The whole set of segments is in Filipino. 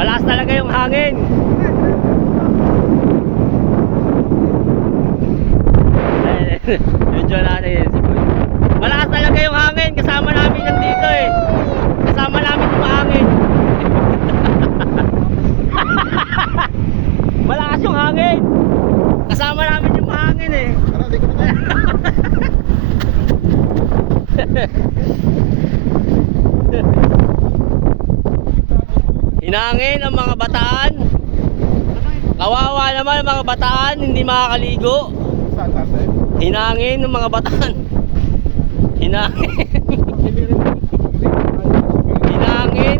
Malakas talaga yung hangin. Medyo natin. Malakas talaga yung hangin. Kasama namin yan dito eh. Kasama namin yung hangin. Malakas yung hangin. Kasama namin yung hangin eh. Tara, di ko na tayo. Hinangin ang mga bataan. Kawawa naman ang mga bataan, hindi makakaligo. Hinangin ng mga bataan. Hinangin. Hinangin.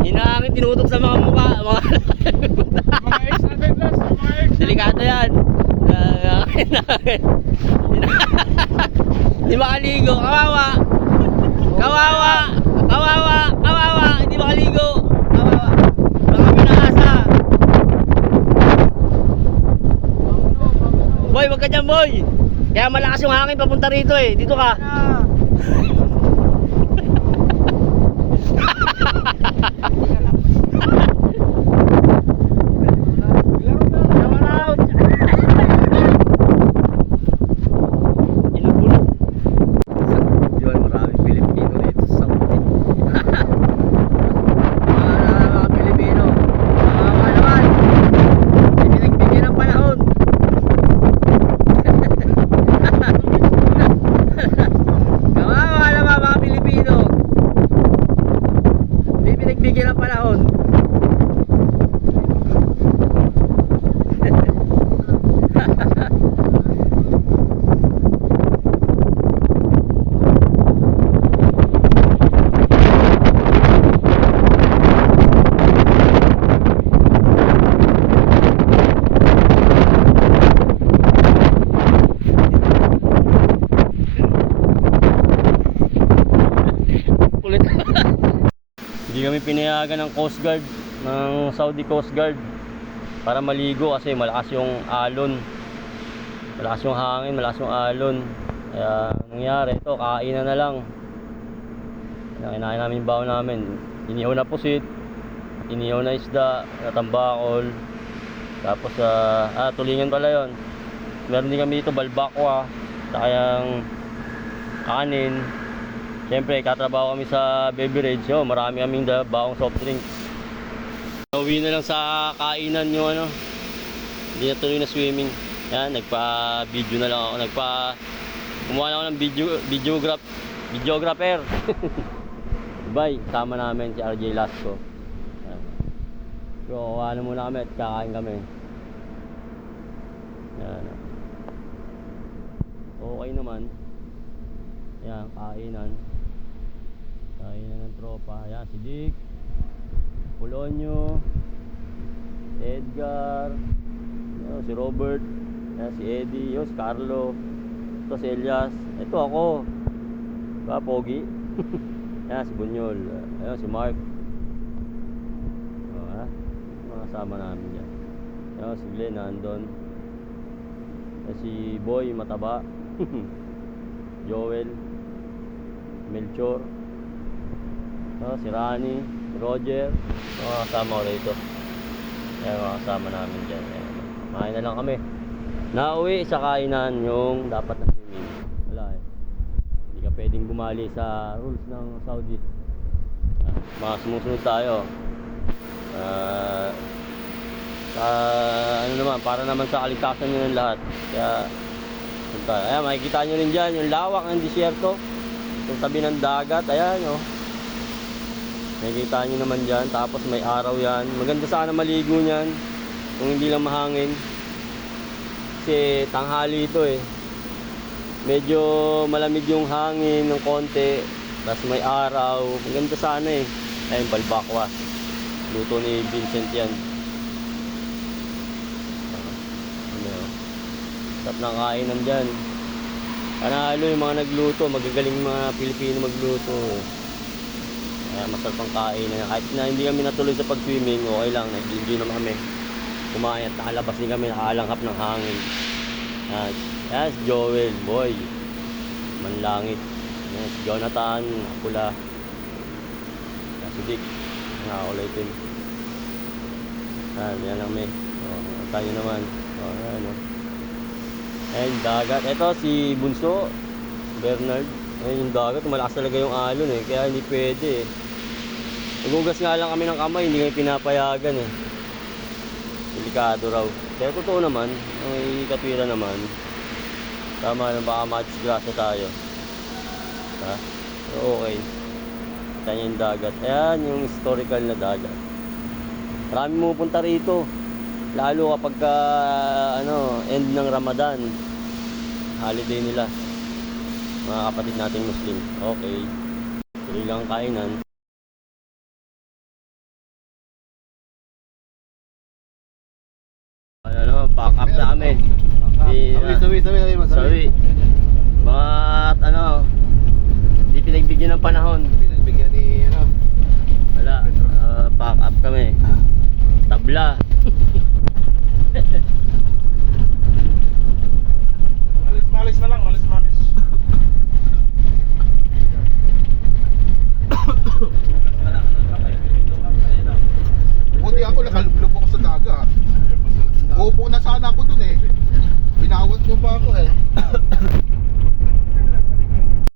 Hinangin, tinutok sa mga mukha. Mga Mga ex natin last, mga ex. Delikado yan. Hinangin. Hindi makaligo. Kawawa. Kawawa. Kawawa. Kawawa. Hindi makaligo. Kawawa. Baka pinaasa. Boy. Kaya malakas yung hangin papunta rito eh. Dito ka. Inubulan. Yun, maraming Pilipino dito sa Saudi. Mga mga Pilipino. Kawawa naman. Hindi pinagbigyan ng panahon. Kawawa naman mga Pilipino. Hindi pinagbigyan ng panahon. Kulit. Hindi kami pinayagan ng Coast Guard, ng Saudi Coast Guard para maligo kasi malakas yung alon. Malakas yung hangin, malakas yung alon. Kaya nangyari, ito kainan na lang. Kinain namin yung baon namin. Inihaw na pusit, inihaw na isda, natambakol. Tapos ah, ah tulingan pala yon. Meron din kami dito balbakwa, saka yung kanin, Siyempre, katrabaho kami sa beverage. Oh, marami kaming baong soft drinks. Uwi na lang sa kainan yung ano. Hindi na tuloy na swimming. Yan, nagpa-video na lang ako. Nagpa... Kumuha na ako ng video, videograph, videographer. Bye, sama namin si RJ Lasco. Yan. So, kuha na muna kami at kakain kami. Yan. Okay naman. Yan, kainan. Yan, si Dick. Polonyo. Edgar. Yan, si Robert. Yan, si Eddie. Yan, si Carlo. Ito si Elias. Ito ako. Ba, Pogi. Yan, si Bunyol. Yan, si Mark. Oh? Mga kasama namin yan. Yan, si Glenn nandun. Yan, si Boy, mataba. Joel. Melchor, oh, si Rani, Roger, mga kasama ko rito. Yan mga kasama namin dyan. Yan. Kumain na lang kami. Nauwi sa kainan yung dapat na swimming. Wala eh. Hindi ka pwedeng bumali sa rules ng Saudi. Ah, mga sumusunod tayo. Ah, sa ano naman, para naman sa kaligtasan nyo ng lahat. Kaya, punta. Ayan, makikita nyo rin dyan yung lawak ng disyerto. Yung tabi ng dagat, ayan oh. Nakikita nyo naman dyan, tapos may araw yan. Maganda sana maligo niyan, kung hindi lang mahangin. Kasi tanghali ito eh. Medyo malamig yung hangin ng konti, tapos may araw. Maganda sana eh. Ayun, balbakwa. Luto ni Vincent yan. Ano? Sarap ng kainan dyan. Panalo yung mga nagluto, magagaling mga Pilipino magluto. Kaya masarap ang kain na kahit na hindi kami natuloy sa pag-swimming, okay lang, nag-enjoy naman kami. Kumain at nakalabas din kami, nakalanghap ng hangin. Yan, yan si Joel, boy. Manlangit. Yan, si Jonathan, pula. Yan, si Dick, nakakulay itim. Yan, yan lang may. Oh, tayo naman. Oh, yan oh. Ayan, dagat. Ito si Bunso, Bernard. Ayan yung dagat. Malakas talaga yung alon eh. Kaya hindi pwede eh. Nagugas nga lang kami ng kamay, hindi kami pinapayagan eh. Delikado raw. Pero totoo naman, may katwira naman. Tama na baka madisgrasya tayo. Ha? So, okay. Kita yung dagat. Ayan yung historical na dagat. Marami pumupunta rito. Lalo kapag ka, ano, end ng Ramadan. Holiday nila. Mga kapatid nating Muslim. Okay. Tuloy lang ang kainan. Ano, pack up na kami. Sabi, sabi, sabi, sabi. Sabi. Mga ano, hindi pinagbigyan ng panahon. Pinagbigyan ni, ano, Wala, ah, pack up kami. Tabla.